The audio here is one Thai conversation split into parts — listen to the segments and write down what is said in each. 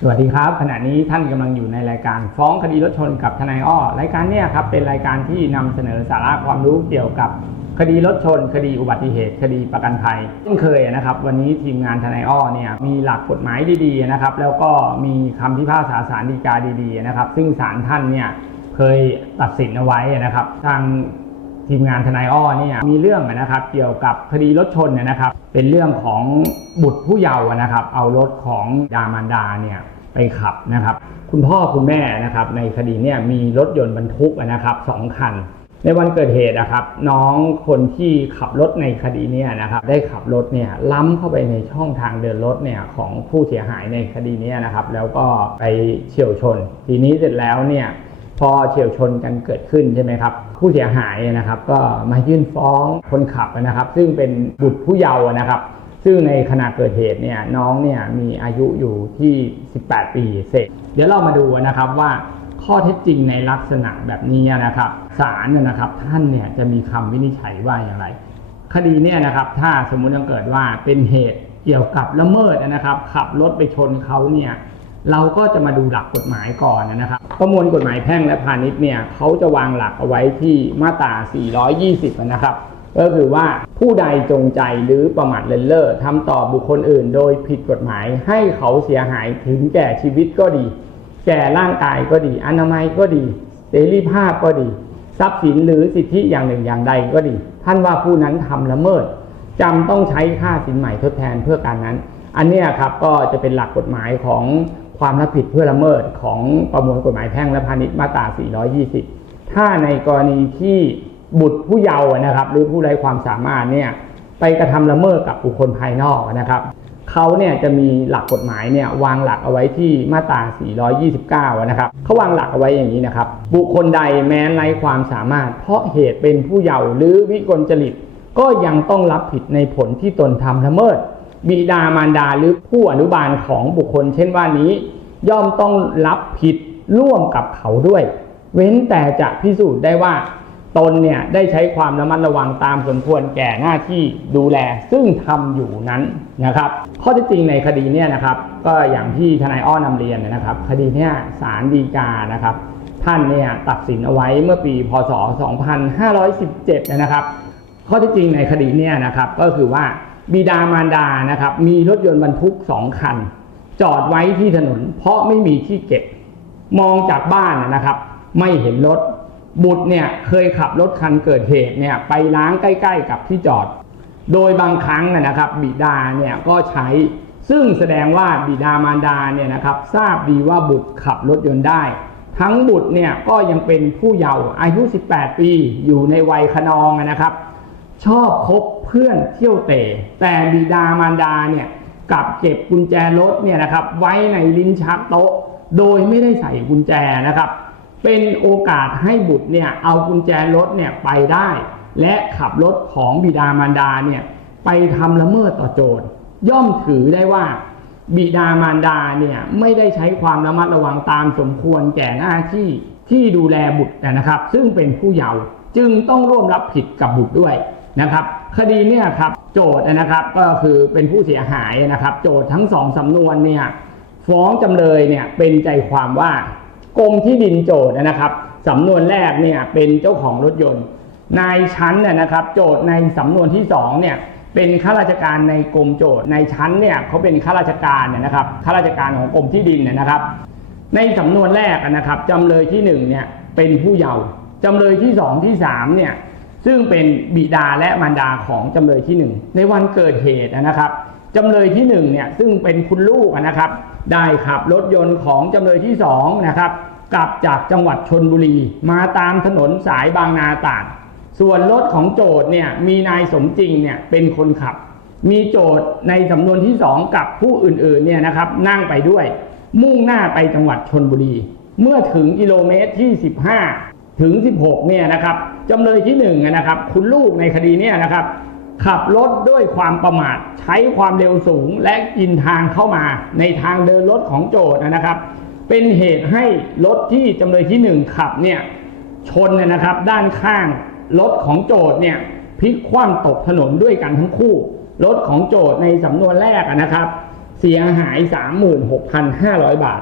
สวัสดีครับ ขณะนี้ท่านกำลังอยู่ในรายการฟ้องคดีรถชนกับทนายอ้อรายการเนี้ครับเป็นรายการที่นำเสนอสาระความรู้เกี่ยวกับคดีรถชน คดีอุบัติเหตุ คดีประกันภัยเช่นเคยนะครับ วันนี้ทีมงานทนายอ้อเนี่ยมีหลักกฎหมายดีๆนะครับ แล้วก็มีคำพิพากษาสารดีกาดีๆนะครับ ซึ่งศาลท่านเนี่ยเคยตัดสินเอาไว้นะครับ ทาง ทีมงานทนายอ้อเนี่ยมีเรื่องนะครับเกี่ยวกับคดีรถชนเนี่ยนะครับ เป็นเรื่องของบุตรผู้เยาว์นะครับ เอารถของดามารดาเนี่ยไปขับนะครับ คุณพ่อคุณแม่นะครับในคดีเนี่ยมีรถยนต์บรรทุกนะครับสองคัน ในวันเกิดเหตุนะครับ น้องคนที่ขับรถในคดีเนี่ยนะครับ ได้ขับรถเนี่ยล้ำเข้าไปในช่องทางเดินรถเนี่ยของผู้เสียหายในคดีเนี้นะครับ แล้วก็ไปเฉี่ยวชน ทีนี้เสร็จแล้วเนี่ย พอเฉียวชนกันเกิดขึ้นใช่ไหมครับ ผู้เสียหายนะครับ ก็มายื่นฟ้องคนขับนะครับ ซึ่งเป็นบุตรผู้เยาว์นะครับ ซึ่งในขณะเกิดเหตุเนี่ยน้องเนี่ยมีอายุอยู่ที่ 18 ปีเศษเดี๋ยวเรามาดูนะครับว่าข้อเท็จจริงในลักษณะแบบนี้นะครับศาลนะครับท่านเนี่ยจะมีคำวินิจฉัยว่าอย่างไร คดีเนี่ยนะครับถ้าสมมุติว่าเกิดว่าเป็นเหตุเกี่ยวกับละเมิดนะครับ ขับรถไปชนเขาเนี่ย เราก็จะมาดูหลักกฎหมายก่อนนะครับ ประมวลกฎหมายแพ่งและพาณิชย์เนี่ยเขาจะวางหลักเอาไว้ที่มาตรา 420 นะครับ ก็คือว่าผู้ใดจงใจหรือประมาทเลินเล่อทำต่อบุคคลอื่น โดยผิดกฎหมายให้เขาเสียหายถึงแก่ชีวิตก็ดี แก่ร่างกายก็ดี อนามัยก็ดีเสรีภาพก็ดี ทรัพย์สินหรือสิทธิอย่างหนึ่งอย่างใดก็ดี ท่านว่าผู้นั้นทำละเมิดจำต้องใช้ค่าสินใหม่ทดแทนเพื่อการนั้น อันนี้ครับก็จะเป็นหลักกฎหมายของ ความรับผิดเพื่อละเมิดของประมวลกฎหมายแพ่งและพาณิชย์มาตรา 420 ถ้าในกรณีที่บุตรผู้เยาว์นะครับ หรือผู้ไร้ความสามารถเนี่ยไปกระทำละเมิดกับบุคคลภายนอกนะครับเขาเนี่ยจะมีหลักกฎหมายเนี่ยวางหลักเอาไว้ที่มาตรา 429 นะครับเขาวางหลักเอาไว้อย่างนี้นะครับ บุคคลใดแม้ไร้ความสามารถ เพราะเหตุเป็นผู้เยาว์หรือวิกลจริต ก็ยังต้องรับผิดในผลที่ตนทำละเมิด บิดามารดาหรือผู้อนุบาลของบุคคล เช่นว่านี้ ย่อมต้องรับผิดร่วมกับเขาด้วย เว้นแต่จะพิสูจน์ได้ว่า ตนเนี่ยได้ใช้ความระมัดระวังตามสมควรแก่หน้าที่ดูแลซึ่งทำอยู่นั้นนะครับ ข้อท็จจริงในคดีเนี่ยนะครับ ก็อย่างที่ทนายอ้อนำเรียนนะครับ คดีเนี่ยศาลฎีกานะครับ ท่านเนี่ยตัดสินเอาไว้เมื่อปีพศ 2517 นะครับ ข้อที่จริงในคดีเนี่ยนะครับก็คือว่า บิดามารดานะครับ มีรถยนต์บรรทุกสองคัน จอดไว้ที่ถนน เพราะไม่มีที่เก็บ มองจากบ้านนะครับ ไม่เห็นรถ บุตรเนี่ยเคยขับรถคันเกิดเหตุเนี่ยไปล้างใกล้ ๆ กับที่จอด โดยบางครั้งนะครับ บิดาเนี่ยก็ใช้ ซึ่งแสดงว่าบิดามารดาเนี่ยนะครับทราบดีว่าบุตรขับรถยนต์ได้ ทั้งบุตรเนี่ยก็ยังเป็นผู้เยาว์อายุ 18 ปี อยู่ในวัยขนองนะครับ ชอบคบ พื่อนเที่ยวเตะแต่บิดามารดาเนี่ยกับเก็บกุญแจรถเนี่ยนะครับไว้ในลิ้นชักโต๊ะ โดยไม่ได้ใส่กุญแจนะครับ เป็นโอกาสให้บุตรเนี่ยเอากุญแจรถเนี่ยไปได้ และขับรถของบิดามารดาเนี่ยไปทำละเมิดต่อโจทย์ย่อมถือได้ว่า บิดามารดาเนี่ยไม่ได้ใช้ความระมัดระวังตามสมควรแก่หน้าที่ที่ดูแลบุตรนะครับ ซึ่งเป็นผู้เยาว์จึงต้องร่วมรับผิดกับบุตรด้วยนะครับ คดีเนี่ยครับโจทย์นะครับก็คือเป็นผู้เสียหายนะครับ โจทย์ทั้งสองสำนวนเนี่ยฟ้องจำเลยเนี่ยเป็นใจความว่ากรมที่ดินโจทย์นะครับสำนวนแรกเนี่ยเป็นเจ้าของรถยนต์ นายชั้นเนี่ยนะครับ โจทย์ในสำนวนที่สองเนี่ยเป็นข้าราชการในกรมโจทย์ในชั้นเนี่ยเขาเป็นข้าราชการเนี่ยนะครับข้าราชการของกรมที่ดินเนี่ยนะครับ ในสำนวนแรกนะครับจำเลยที่หนึ่งเนี่ยเป็นผู้เยาว์จำเลยที่สองที่สามเนี่ย ซึ่งเป็นบิดาและมารดาของจำเลยที่หนึ่งในวันเกิดเหตุนะครับจำเลยที่หนึ่งเนี่ยซึ่งเป็นคุณลูกนะครับ ได้ขับรถยนต์ของจำเลยที่สองนะครับกลับจากจังหวัดชนบุรี มาตามถนนสายบางนาตราดส่วนรถของโจทย์เนี่ยมีนายสมจริงเนี่ยเป็นคนขับ มีโจทย์ในสำนวนที่ 2 กับผู้อื่นๆเนี่ยนะครับนั่งไปด้วย มุ่งหน้าไปจังหวัดชนบุรี เมื่อถึงกิโลเมตรที่ 15 ถึง 16 เนี่ยนะครับจำเลยที่1นะครับคุณลูกในคดีเนี่ยนะครับ ขับรถด้วยความประมาทใช้ความเร็วสูงและกินทางเข้ามาในทางเดินรถของโจทย์นะครับ เป็นเหตุให้รถที่จำเลยที่ 1 ขับเนี่ยชนเนี่ยนะครับด้านข้างรถของโจทย์เนี่ยพลิกคว่ำตกถนนด้วยกันทั้งคู่รถของโจทย์ในสำนวนแรกนะครับ เสียหาย 36,500 บาท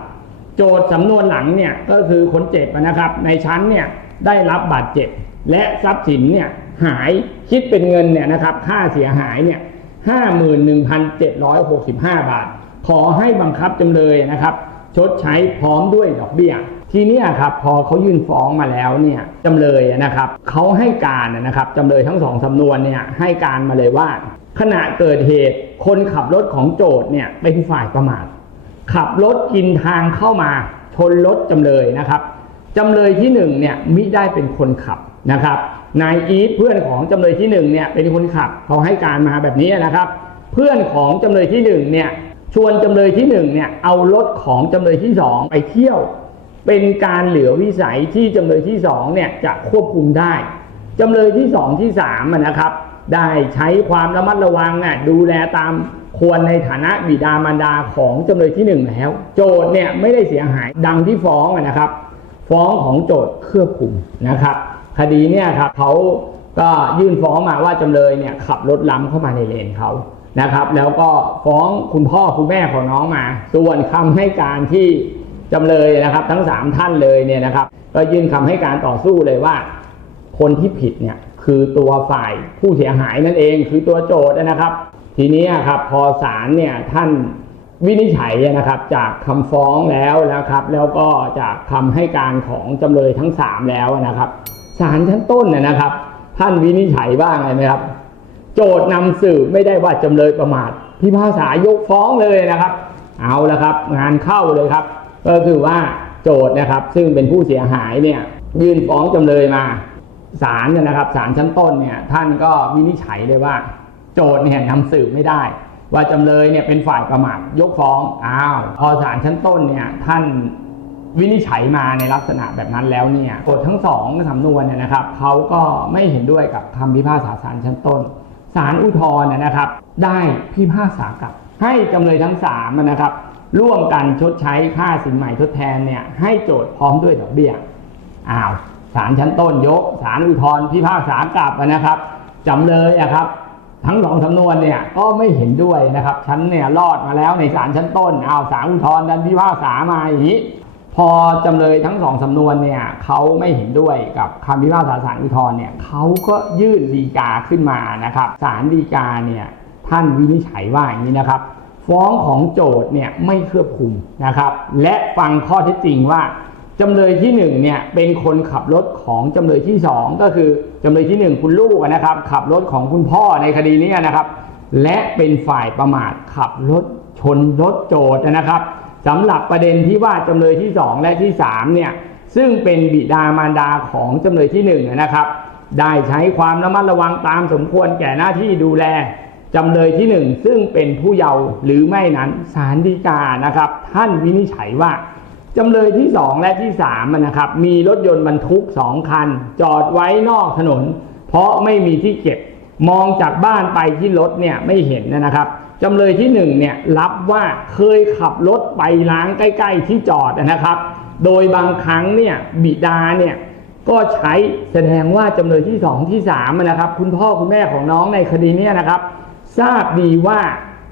โจทย์สำนวนหลังเนี่ยก็คือคนเจ็บนะครับ ในชั้นเนี่ย ได้รับบาดเจ็บ และทรัพย์สินเนี่ยหายคิดเป็นเงินเนี่ยนะครับค่าเสียหายเนี่ย51,765บห้าบาท ขอให้บังคับจำเลยนะครับ ชดใช้พร้อมด้วยดอกเบี้ยทีนี้ครับพอเขายื่นฟ้องมาแล้วเนี่ยจำเลยนะครับเขาให้การนะครับจำเลยทั้งสองสำนวนเนี่ยให้การมาเลยว่า ขณะเกิดเหตุคนขับรถของโจทย์เนี่ยเป็นฝ่ายประมาทขับรถกินทางเข้ามาชนรถจำเลยนะครับ จำเลยที่หนึ่งเนี่ยมิได้เป็นคนขับนะครับนายอีทเพื่อนของจำเลยที่หนึ่งเนี่ยเป็นคนขับเขาให้การมาแบบนี้นะครับ เพื่อนของจำเลยที่หนึ่งเนี่ยชวนจำเลยที่หนึ่งเนี่ยเอารถของจำเลยที่สองไปเที่ยว เป็นการเหลือวิสัยที่จำเลยที่สองเนี่ยจะควบคุมได้จำเลยที่สองที่สามนะครับ ได้ใช้ความระมัดระวังอะดูแลตามควรในฐานะบิดามารดาของจำเลยที่หนึ่งแล้ว โจทย์เนี่ยไม่ได้เสียหายดังที่ฟ้องนะครับ ฟ้องของโจทย์เครือบคลุมนะครับ คดีเนี่ยครับเขาก็ยื่นฟ้องมาว่าจำเลยเนี่ยขับรถล้ำเข้ามาในเลนเขานะครับ แล้วก็ฟ้องคุณพ่อคุณแม่ของน้องมา ส่วนคำให้การที่จำเลยนะครับ ทั้งสามท่านเลยเนี่ยนะครับ ก็ยื่นคำให้การต่อสู้เลยว่า คนที่ผิดเนี่ยคือตัวฝ่ายผู้เสียหายนั่นเอง คือตัวโจทย์นะครับ ทีนี้ครับพอศาลเนี่ยท่าน วินิจฉัยนะครับจากคำฟ้องแล้วนะครับ แล้วก็จากคำให้การของจำเลยทั้ง 3 แล้วนะครับศาลชั้นต้นนะนะครับ ท่านวินิจฉัยว่าไงไหมครับ โจทย์นำสืบไม่ได้ว่าจำเลยประมาทพิพากษายกฟ้องเลยนะครับ เอาละครับ งานเข้าเลยครับ ก็คือว่าโจทย์นะครับ ซึ่งเป็นผู้เสียหายเนี่ยยื่นฟ้องจำเลยมาศาลเนี่ยนะครับศาลชั้นต้นเนี่ยท่านก็วินิจฉัยเลยว่า โจทย์เนี่ยนำสืบไม่ได้ ว่าจำเลยเนี่ยเป็นฝ่ายประมาทยกฟ้องอ้าวพอศาลชั้นต้นเนี่ยท่านวินิจฉัยมาในลักษณะแบบนั้นแล้วเนี่ยโจทย์ทั้งสองสำนวนเนี่ยนะครับเขาก็ไม่เห็นด้วยกับคำพิพากษาศาลชั้นต้นศาลอุทธรณ์เนี่ยนะครับ ได้พิพากษากลับ ให้จำเลยทั้งสามนะครับ ร่วมกันชดใช้ค่าสินใหม่ทดแทนเนี่ยให้โจทย์พร้อมด้วยดอกเบี้ยอ้าวศาลชั้นต้นยกศาลอุทธรณ์พิพากษากลับนะครับจำเลยอะครับ ทั้งสองสำนวนเนี่ยก็ไม่เห็นด้วยนะครับฉันเนี่ยรอดมาแล้วในศาลชั้นต้นเอาวศาลอุทธรณ์ดันพิพากษามาอย่างนี้ พอจำเลยทั้งสองสำนวนเนี่ยเขาไม่เห็นด้วยกับคำพิพากษาศาลอุทธรณ์เนี่ยเขาก็ยื่นฎีกาขึ้นมานะครับศาลฎีกาเนี่ยท่านวินิจฉัยว่าอย่างนี้นะครับ ฟ้องของโจทย์เนี่ยไม่เครือบคลุมนะครับ และฟังข้อเท็จจริงว่า จำเลยที่หนึ่งเนี่ยเป็นคนขับรถของจำเลยที่สองก็คือจำเลยที่หนึ่งคุณลูกนะครับขับรถของคุณพ่อในคดีนี้นะครับ และเป็นฝ่ายประมาทขับรถชนรถโจทย์นะครับสำหรับประเด็นที่ว่าจำเลยที่สองและที่สามเนี่ยซึ่งเป็นบิดามารดาของจำเลยที่หนึ่งนะครับได้ใช้ความระมัดระวังตามสมควรแก่หน้าที่ดูแลจำเลยที่หนึ่งซึ่งเป็นผู้เยาว์หรือไม่นั้นศาลฎีกานะครับ ท่านวินิจฉัยว่า จำเลยที่ 2 และที่3นะครับ มีรถยนต์บรรทุก 2 คัน จอดไว้นอกถนน เพราะไม่มีที่เก็บ มองจากบ้านไปที่รถเนี่ยไม่เห็นนะครับจำเลยที่1เนี่ยรับว่าเคยขับรถไปล้างใกล้ ๆ ที่จอดนะครับ โดยบางครั้งเนี่ยบิดาเนี่ยก็ใช้แสดงว่าจำเลยที่ 2 ที่3นะครับ คุณพ่อคุณแม่ของน้องในคดีเนี้นะครับ ทราบดีว่า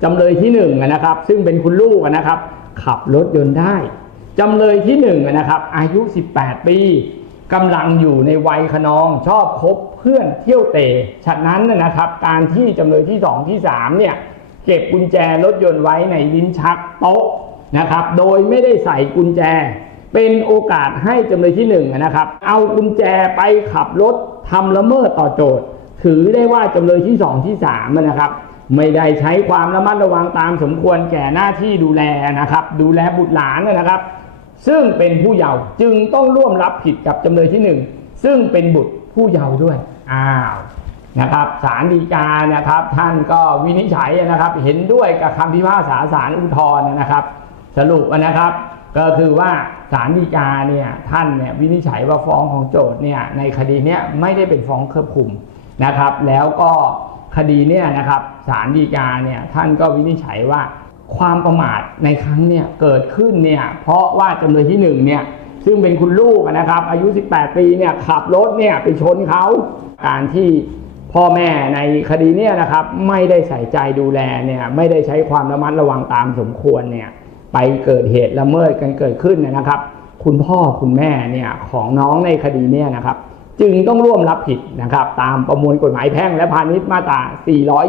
จำเลยที่1นะครับ ซึ่งเป็นคุณลูกนะครับ ขับรถยนต์ได้ จำเลยที่หนึ่งนะครับ อายุ 18 ปีกำลังอยู่ในวัยขนองชอบคบเพื่อนเที่ยวเตะฉะนั้นนะครับ การที่จำเลยที่ 2 ที่ 3 เนี่ย เก็บกุญแจรถยนต์ไว้ในลิ้นชักโต๊ะนะครับ โดยไม่ได้ใส่กุญแจ เป็นโอกาสให้จำเลยที่1นะครับ เอากุญแจไปขับรถทำละเมิดต่อโจทย์ ถือได้ว่าจำเลยที่ 2 ที่3นะครับไม่ได้ใช้ความระมัดระวังตามสมควรแก่หน้าที่ดูแลนะครับ ดูแลบุตรหลานนะครับ ซึ่งเป็นผู้เยาว์จึงต้องร่วมรับผิดกับจำเลยที่หนึ่งซึ่งเป็นบุตรผู้เยาว์ด้วยอ้าวนะครับศาลฎีกานะครับ ท่านก็วินิจฉัยนะครับ เห็นด้วยกับคำพิพากษาศาลอุทธรณ์นะครับ สรุปนะครับ ก็คือว่าศาลฎีกาเนี่ยท่านเนี่ยวินิจฉัยว่าฟ้องของโจทย์เนี่ยในคดีเนี้ยไม่ได้เป็นฟ้องเครือบคลุมนะครับ แล้วก็คดีเนี่ยนะครับศาลฎีกาเนี่ยท่านก็วินิจฉัยว่า ความประมาทในครั้งเนี่ยเกิดขึ้นเนี่ยเพราะว่าจำเลยที่หนึ่งเนี่ยซึ่งเป็นคุณลูกนะครับ อายุ 18 ปีเนี่ยขับรถเนี่ยไปชนเขาการที่พ่อแม่ในคดีเนี่ยนะครับไม่ได้ใส่ใจดูแลเนี่ยไม่ได้ใช้ความระมัดระวังตามสมควรเนี่ยไปเกิดเหตุละเมิดกันเกิดขึ้นนนะครับ คุณพ่อคุณแม่เนี่ยของน้องในคดีเนี่ยนะครับ จึงต้องร่วมรับผิดนะครับ ตามประมวลกฎหมายแพ่งและพาณิชย์มาตรา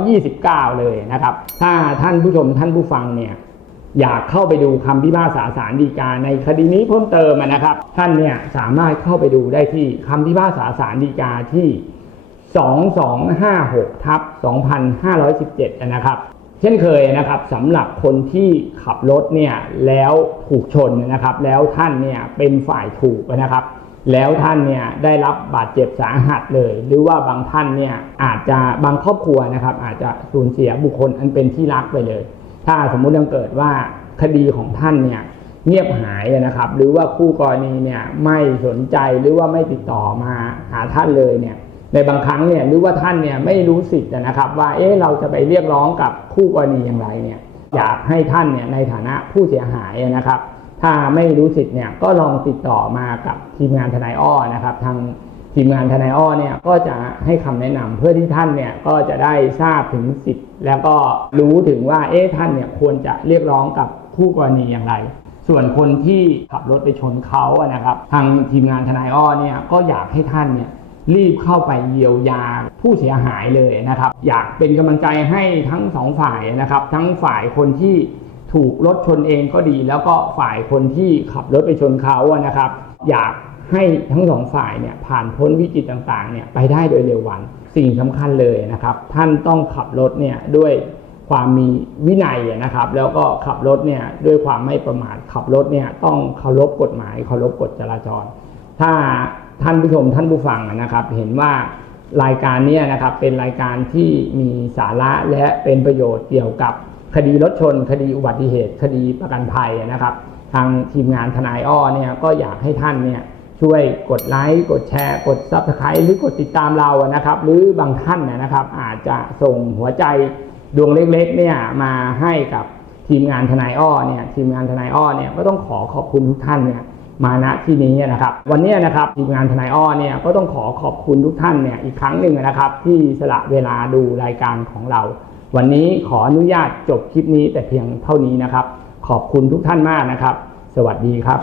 429 เลยนะครับ ถ้าท่านผู้ชมท่านผู้ฟังเนี่ยอยากเข้าไปดูคำพิพากษาศาลฎีกาในคดีนี้เพิ่มเติมนะครับ ท่านเนี่ยสามารถเข้าไปดูได้ที่คำพิพากษาศาลฎีกาที่ 2256ทับ2517 นะครับ เช่นเคยนะครับสำหรับคนที่ขับรถเนี่ยแล้วถูกชนนะครับ แล้วท่านเนี่ยเป็นฝ่ายถูกนะครับ แล้วท่านเนี่ยได้รับบาดเจ็บสาหัสเลย หรือว่าบางท่านเนี่ยอาจจะบางครอบครัวนะครับ อาจจะสูญเสียบุคคลอันเป็นที่รักไปเลย ถ้าสมมุติยังเกิดว่าคดีของท่านเนี่ยเงียบหายนะครับ หรือว่าคู่กรณีเนี่ยไม่สนใจหรือว่าไม่ติดต่อมาหาท่านเลยเนี่ยในบางครั้งเนี่ยหรือว่าท่านเนี่ยไม่รู้สิทธิ์นะครับ ว่าเอ๊ะเราจะไปเรียกร้องกับคู่กรณีอย่างไรเนี่ยอยากให้ท่านเนี่ยในฐานะผู้เสียหายนะครับ ถ้าไม่รู้สิทธิ์เนี่ยก็ลองติดต่อมากับทีมงานทนายอ้อนะครับทางทีมงานทนายอ้อเนี่ยก็จะให้คำแนะนำเพื่อที่ท่านเนี่ยก็จะได้ทราบถึงสิทธิ์ แล้วก็รู้ถึงว่าเอ๊ะท่านเนี่ยควรจะเรียกร้องกับคู่กรณีอย่างไร ส่วนคนที่ขับรถไปชนเขาอะนะครับ ทางทีมงานทนายอ้อเนี่ยก็อยากให้ท่านเนี่ยรีบเข้าไปเยียวยาผู้เสียหายเลยนะครับ อยากเป็นกำลังใจให้ทั้งสองฝ่ายนะครับ ทั้งฝ่ายคนที่ ถูกรถชนเองก็ดี แล้วก็ฝ่ายคนที่ขับรถไปชนเขาอะนะครับ อยากให้ทั้งสองฝ่ายเนี่ยผ่านพ้นวิกฤตต่างๆเนี่ยไปได้โดยเร็ววัน สิ่งสำคัญเลยนะครับ ท่านต้องขับรถเนี่ยด้วยความมีวินัยนะครับ แล้วก็ขับรถเนี่ยด้วยความไม่ประมาทขับรถเนี่ยต้องเคารพกฎหมายเคารพกฎจราจร ถ้าท่านผู้ชมท่านผู้ฟังนะครับ เห็นว่ารายการเนี้นะครับเป็นรายการที่มีสาระและเป็นประโยชน์เกี่ยวกับ คดีรถชน คดีอุบัติเหตุ คดีประกันภัยนะครับ ทางทีมงานทนายอ้อเนี่ยก็อยากให้ท่านเนี่ยช่วยกดไลค์กดแชร์ กดซับสไครต์หรือกดติดตามเรานะครับ หรือบางท่านนะครับ อาจจะส่งหัวใจดวงเล็กๆเนี่ยมาให้กับทีมงานทนายอ้อเนี่ยทีมงานทนายอ้อเนี่ยก็ต้องขอขอบคุณทุกท่านเนี่ยมาณที่นี้นะครับ วันนี้นะครับทีมงานทนายอ้อเนี่ยก็ต้องขอขอบคุณทุกท่านเนี่ยอีกครั้งหนึ่งนะครับ ที่สละเวลาดูรายการของเรา วันนี้ขออนุญาตจบคลิปนี้แต่เพียงเท่านี้นะครับ ขอบคุณทุกท่านมากนะครับ สวัสดีครับ